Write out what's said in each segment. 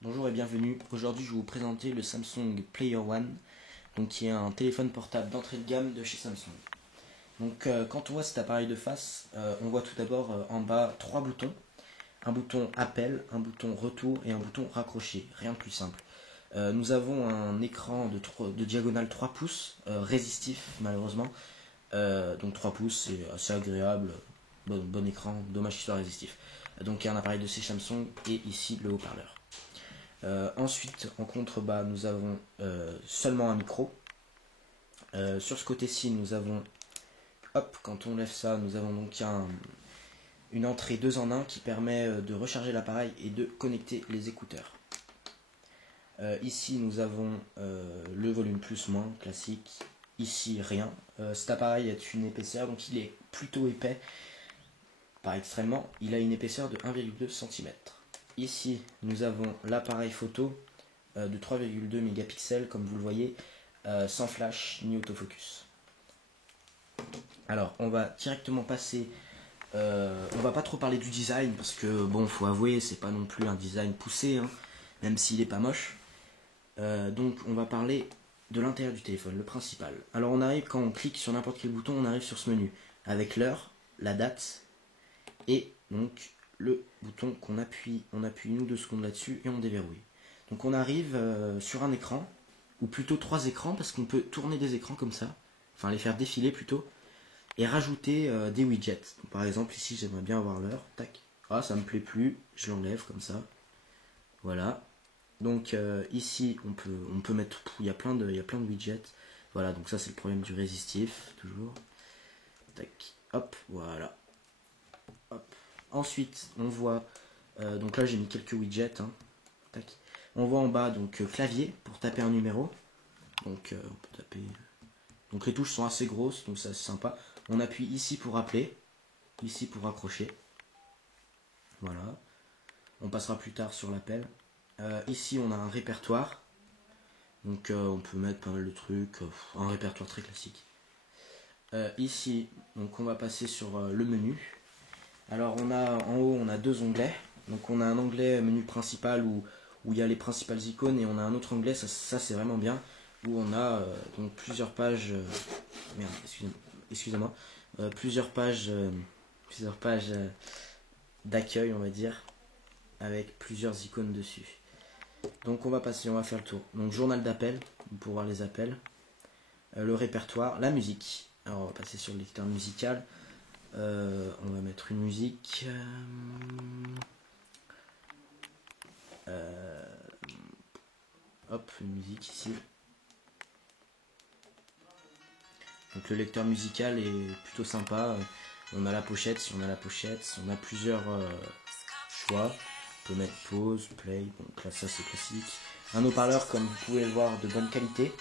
Bonjour et bienvenue. Aujourd'hui, je vais vous présenter le Samsung Player One, donc qui est un téléphone portable d'entrée de gamme de chez Samsung. Donc, quand on voit cet appareil de face, on voit tout d'abord en bas trois boutons. Un bouton appel, un bouton retour et un bouton raccrocher. Rien de plus simple. Nous avons un écran de diagonale 3 pouces, résistif malheureusement. Donc 3 pouces, c'est assez agréable. Bon écran, dommage qu'il soit résistif. Donc il y a un appareil de chez Samsung et ici le haut-parleur. Ensuite, en contrebas, nous avons seulement un micro. Sur ce côté-ci, nous avons, hop, quand on lève ça, nous avons donc une entrée 2 en 1 qui permet de recharger l'appareil et de connecter les écouteurs. Ici, nous avons le volume plus-moins classique. Ici, rien. Cet appareil a une épaisseur, donc il est plutôt épais. Pas extrêmement, il a une épaisseur de 1,2 cm. Ici, nous avons l'appareil photo de 3,2 mégapixels, comme vous le voyez, sans flash ni autofocus. Alors, on va directement passer. On va pas trop parler du design parce que, bon, faut avouer, c'est pas non plus un design poussé, hein, même s'il est pas moche. Donc, on va parler de l'intérieur du téléphone, le principal. Alors, on arrive, quand on clique sur n'importe quel bouton, on arrive sur ce menu avec l'heure, la date et donc le bouton qu'on appuie, on appuie une ou 2 secondes là-dessus et on déverrouille. Donc on arrive sur un écran, ou plutôt 3 écrans, parce qu'on peut tourner des écrans comme ça, enfin les faire défiler plutôt, et rajouter des widgets. Donc, par exemple ici j'aimerais bien avoir l'heure, tac, ah ça me plaît plus, je l'enlève comme ça, voilà. Donc ici on peut mettre, il y a plein de widgets, voilà, donc ça c'est le problème du résistif, toujours, tac, hop, voilà. Hop. Ensuite, on voit, donc là j'ai mis quelques widgets, hein. Tac. On voit en bas donc clavier pour taper un numéro, donc on peut taper. Donc les touches sont assez grosses, donc ça c'est sympa. On appuie ici pour appeler, ici pour raccrocher. Voilà. On passera plus tard sur l'appel. Ici on a un répertoire, donc on peut mettre pas mal de trucs, un répertoire très classique. Ici, donc on va passer sur le menu. Alors on a en haut on a 2 onglets. Donc on a un onglet menu principal où il y a les principales icônes et on a un autre onglet, ça c'est vraiment bien, où on a donc plusieurs pages. Merde, excusez-moi. Plusieurs pages d'accueil on va dire, avec plusieurs icônes dessus. Donc on va faire le tour. Donc journal d'appel pour voir les appels, le répertoire, la musique. Alors on va passer sur le lecteur musical. On va mettre une musique. Hop, une musique ici. Donc le lecteur musical est plutôt sympa. On a la pochette, si on a la pochette, on a plusieurs choix. On peut mettre pause, play, donc là ça c'est classique. Un haut-parleur comme vous pouvez le voir de bonne qualité.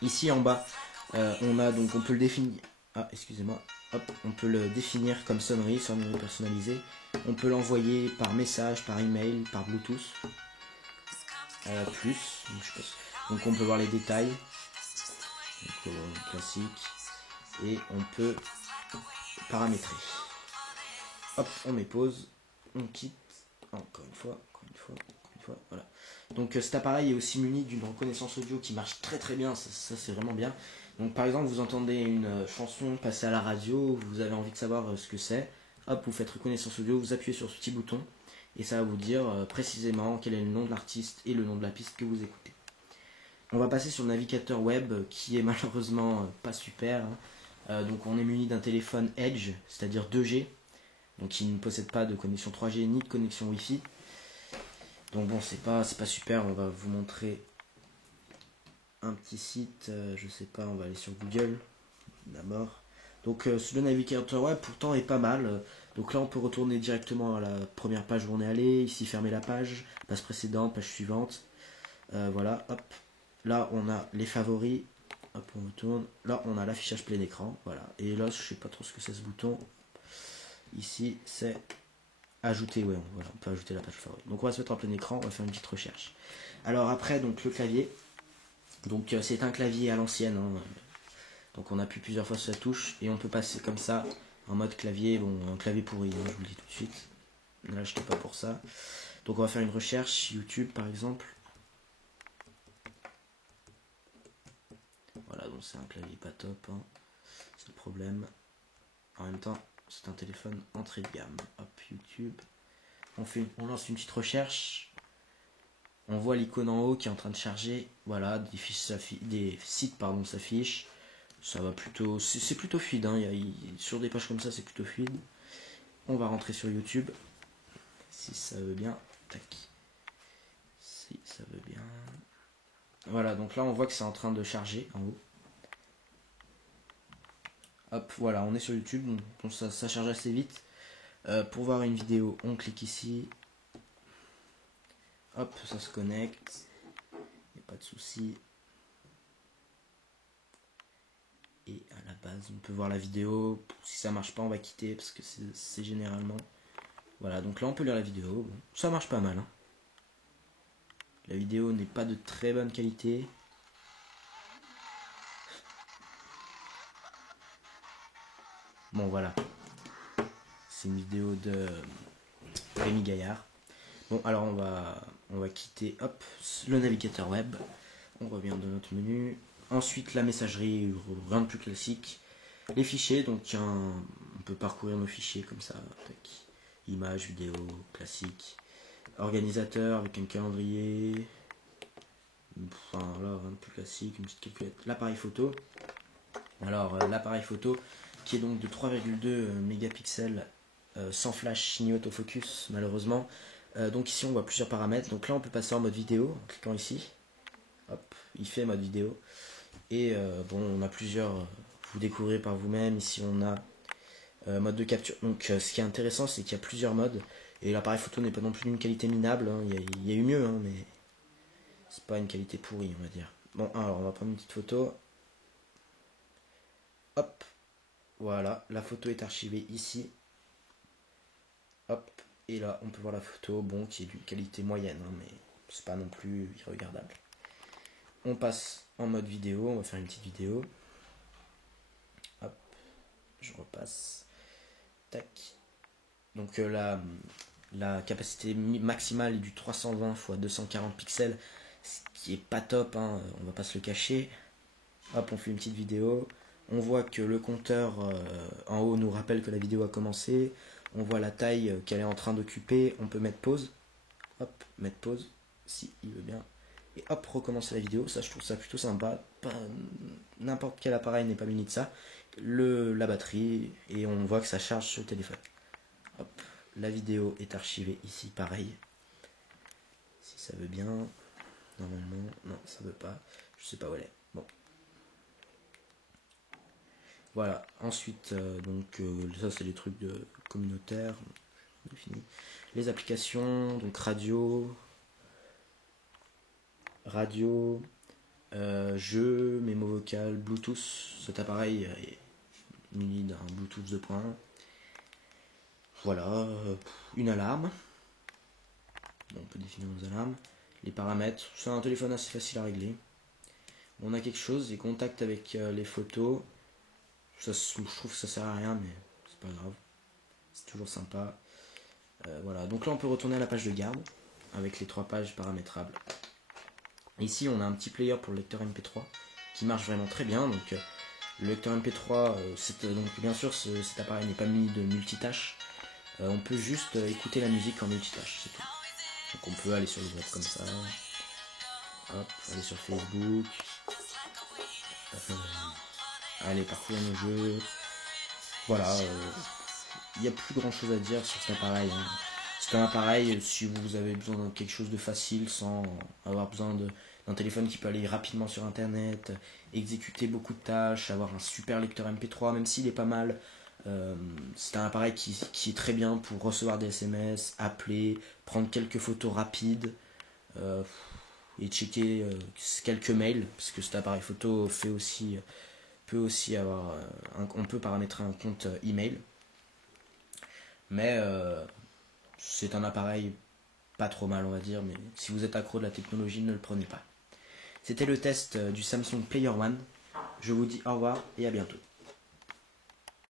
Ici en bas, on peut le définir. Ah, excusez-moi. Hop, on peut le définir comme sonnerie personnalisée. On peut l'envoyer par message, par email, par Bluetooth. Donc on peut voir les détails. Donc, classique. Et on peut paramétrer. Hop, on met pause. On quitte. Encore une fois. Voilà. Donc cet appareil est aussi muni d'une reconnaissance audio qui marche très très bien. Ça c'est vraiment bien. Donc par exemple vous entendez une chanson passer à la radio, vous avez envie de savoir ce que c'est, hop vous faites reconnaissance audio, vous appuyez sur ce petit bouton et ça va vous dire précisément quel est le nom de l'artiste et le nom de la piste que vous écoutez. On va passer sur le navigateur web qui est malheureusement pas super, hein. Donc on est muni d'un téléphone Edge, c'est-à-dire 2G, donc il ne possède pas de connexion 3G ni de connexion Wi-Fi. Donc bon c'est pas super, on va vous montrer un petit site, je sais pas, on va aller sur Google d'abord. Donc le navigateur web pourtant est pas mal. Donc là on peut retourner directement à la première page où on est allé, ici fermer la page précédente, page suivante. Voilà, hop. Là on a les favoris, hop on retourne. Là on a l'affichage plein écran, voilà. Et là je sais pas trop ce que c'est ce bouton. Ici c'est ajouter, ouais, voilà, on peut ajouter la page favorite. Donc on va se mettre en plein écran, on va faire une petite recherche. Alors après donc le clavier. Donc c'est un clavier à l'ancienne, hein. Donc on appuie plusieurs fois sur la touche et on peut passer comme ça en mode clavier, bon un clavier pourri, hein, je vous le dis tout de suite. Là je n'étais pas pour ça. Donc on va faire une recherche YouTube par exemple. Voilà, donc c'est un clavier pas top, hein. C'est le problème. En même temps, c'est un téléphone entrée de gamme. Hop, YouTube. On lance une petite recherche. On voit l'icône en haut qui est en train de charger. Voilà, des sites s'affichent. Ça va plutôt, c'est plutôt fluide, hein. Sur des pages comme ça, c'est plutôt fluide. On va rentrer sur YouTube. Si ça veut bien. Tac. Si ça veut bien. Voilà, donc là on voit que c'est en train de charger en haut. Hop, voilà, on est sur YouTube, donc ça charge assez vite. Pour voir une vidéo, on clique ici. Hop, ça se connecte. Il n'y a pas de souci. Et à la base, on peut voir la vidéo. Si ça marche pas, on va quitter parce que c'est généralement. Voilà, donc là on peut lire la vidéo. Bon, ça marche pas mal, hein. La vidéo n'est pas de très bonne qualité. Bon, voilà. C'est une vidéo de Rémi Gaillard. Bon, alors on va quitter, hop, le navigateur web. On revient dans notre menu. Ensuite, la messagerie, rien de plus classique. Les fichiers, donc on peut parcourir nos fichiers comme ça. Tac. Images, vidéos, classique. Organisateur avec un calendrier. Enfin là, rien de plus classique, une petite calculette. L'appareil photo. Alors, l'appareil photo qui est donc de 3,2 mégapixels sans flash ni autofocus, malheureusement. Donc ici on voit plusieurs paramètres. Donc là on peut passer en mode vidéo en cliquant ici. Hop, il fait mode vidéo. Et bon, on a plusieurs, vous découvrez par vous-même. Ici on a mode de capture. Donc ce qui est intéressant, c'est qu'il y a plusieurs modes. Et l'appareil photo n'est pas non plus d'une qualité minable, hein. Il y a eu mieux, hein, mais c'est pas une qualité pourrie, on va dire. Bon, alors on va prendre une petite photo. Hop, voilà, la photo est archivée ici. Hop, et là on peut voir la photo, bon, qui est d'une qualité moyenne, hein, mais c'est pas non plus irregardable. On passe en mode vidéo, on va faire une petite vidéo. Hop, je repasse. Tac. Donc la capacité maximale est du 320 x 240 pixels, ce qui est pas top, hein, on va pas se le cacher. Hop, on fait une petite vidéo. On voit que le compteur en haut nous rappelle que la vidéo a commencé. On voit la taille qu'elle est en train d'occuper. On peut mettre pause. Hop, mettre pause, si il veut bien. Et hop, recommencer la vidéo. Ça, je trouve ça plutôt sympa. N'importe quel appareil n'est pas muni de ça. La batterie, et on voit que ça charge sur le téléphone. Hop, la vidéo est archivée ici, pareil. Si ça veut bien. Normalement, non, ça veut pas. Je sais pas où elle est. Bon. Voilà, ensuite, ça c'est les trucs de communautaire. Les applications, donc radio, jeu, mémo vocal, Bluetooth. Cet appareil est muni d'un Bluetooth 2.1. Voilà, une alarme. Bon, on peut définir nos alarmes. Les paramètres, c'est un téléphone assez facile à régler. On a quelque chose, des contacts avec les photos. Ça, je trouve que ça sert à rien, mais c'est pas grave. C'est toujours sympa. Voilà, donc là on peut retourner à la page de garde avec les 3 pages paramétrables. Ici on a un petit player pour le lecteur MP3 qui marche vraiment très bien. Donc le lecteur MP3, donc bien sûr cet appareil n'est pas muni de multitâche. On peut juste écouter la musique en multitâche, c'est tout. Donc on peut aller sur le web comme ça. Hop, aller sur Facebook. Allez, parcourir nos jeux. Voilà, il n'y a plus grand chose à dire sur cet appareil, hein. C'est un appareil, si vous avez besoin de quelque chose de facile sans avoir besoin d'un téléphone qui peut aller rapidement sur internet, exécuter beaucoup de tâches, avoir un super lecteur MP3, même s'il est pas mal. C'est un appareil qui est très bien pour recevoir des SMS, appeler, prendre quelques photos rapides et checker quelques mails, parce que cet appareil photo peut aussi avoir on peut paramétrer un compte email, mais c'est un appareil pas trop mal, on va dire, mais si vous êtes accro de la technologie, ne le prenez pas. C'était le test du Samsung Player One. Je vous dis au revoir et à bientôt.